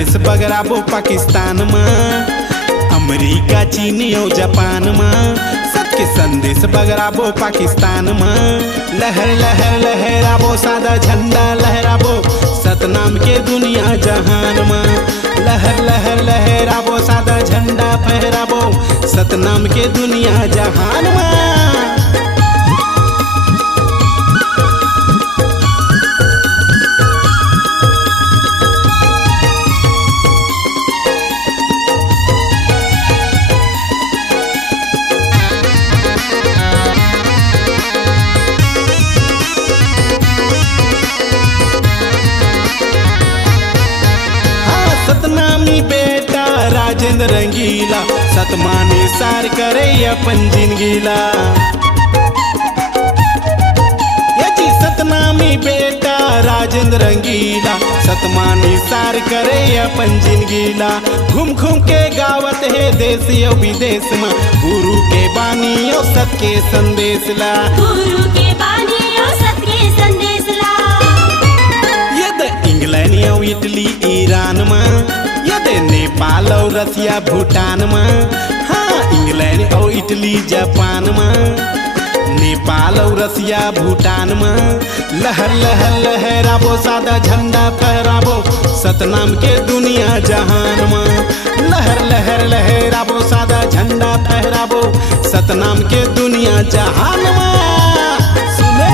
संदेश बगराबो पाकिस्तान में, अमेरिका चीन और जापान में सबके संदेश बगराबो पाकिस्तान में। लहर लहर लहराबो सादा झंडा लहराबो सतनाम के दुनिया जहान में। लहर लहर लहराबो सादा झंडा फहराबो सतनाम के दुनिया जहान में। सतनामी बेटा राजेंद्र रंगीला सतमानी सार करे अपन जिंदगीला। ये जी सतनामी बेटा राजेंद्र रंगीला सतमानी सार करे अपन जिंदगीला। घूम घूम के गावत है देश और विदेश में गुरु के बानी और सत के संदेश ला। गुरु के बानी और सत के संदेश ला। इंग्लैंड और इटली ईरान में, यदि नेपाल और रसिया भूटान में, हाँ इंग्लैंड और इटली जापान में, नेपाल और रसिया भूटान में। लहर लहर लहराबो सादा झंडा फहराबो सतनाम के दुनिया जहान में। लहर लहर लहराबो सादा झंडा फहराबो सतनाम के दुनिया जहान में। सुने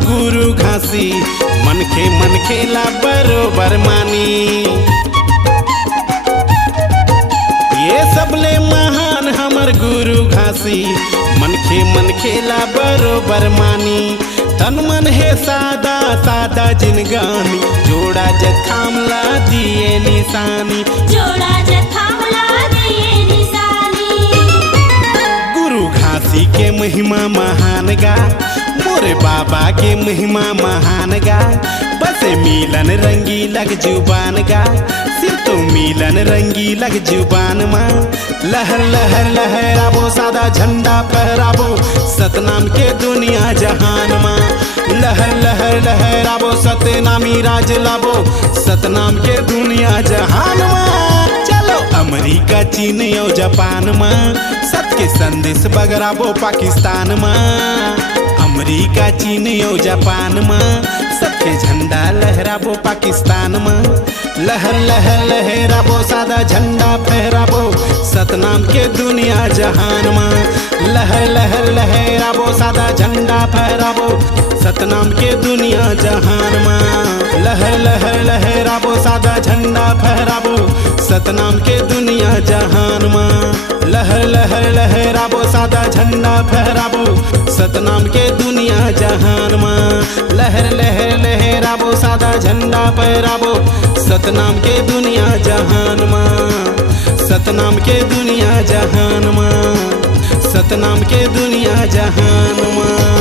गुरु घासी मन खेला बरोबर मानी। ये सबले महान हमर गुरु घासी मन खेला बरोबर मानी। तन मन है सादा सादा जिनगानी जोड़ा जखामला दिए निशानी। जोड़ा जखामला दिए निशानी। गुरु घासी के महिमा महान गा मोरे बाबा के महिमा महान गा। बस मिलन रंगी लग जुबान गा सिर तो मिलन रंगी लग जुबान माँ। लहर लहर लहराबो सादा झंडा फहराबो सतनाम के दुनिया जहान माँ। लहर लहर लहराबो सतनामी राज लाबो सतनाम के दुनिया जहान माँ। चलो अमेरिका चीन और जापान माँ सबके संदेश बगराबो पाकिस्तान माँ। अमेरिका चीन और जापान में सबके झंडा लहराबो पाकिस्तान में। लहर लहर लहराबो सादा झंडा फहराबो सतनाम के दुनिया जहान में। लहर लहर लहराबो सादा झंडा फहराबो सतनाम के दुनिया जहान में। लहर लहर लहराबो सादा झंडा फहराबो सतनाम के दुनिया जहान में। लहर लहर लहराबो सादा झंडा फहराबो सतनाम के दुनिया जहान में। लहर लहर लहराबो सादा झंडा फहराबो सतनाम के दुनिया जहान में। सतनाम के दुनिया जहान में। सतनाम के दुनिया जहान में।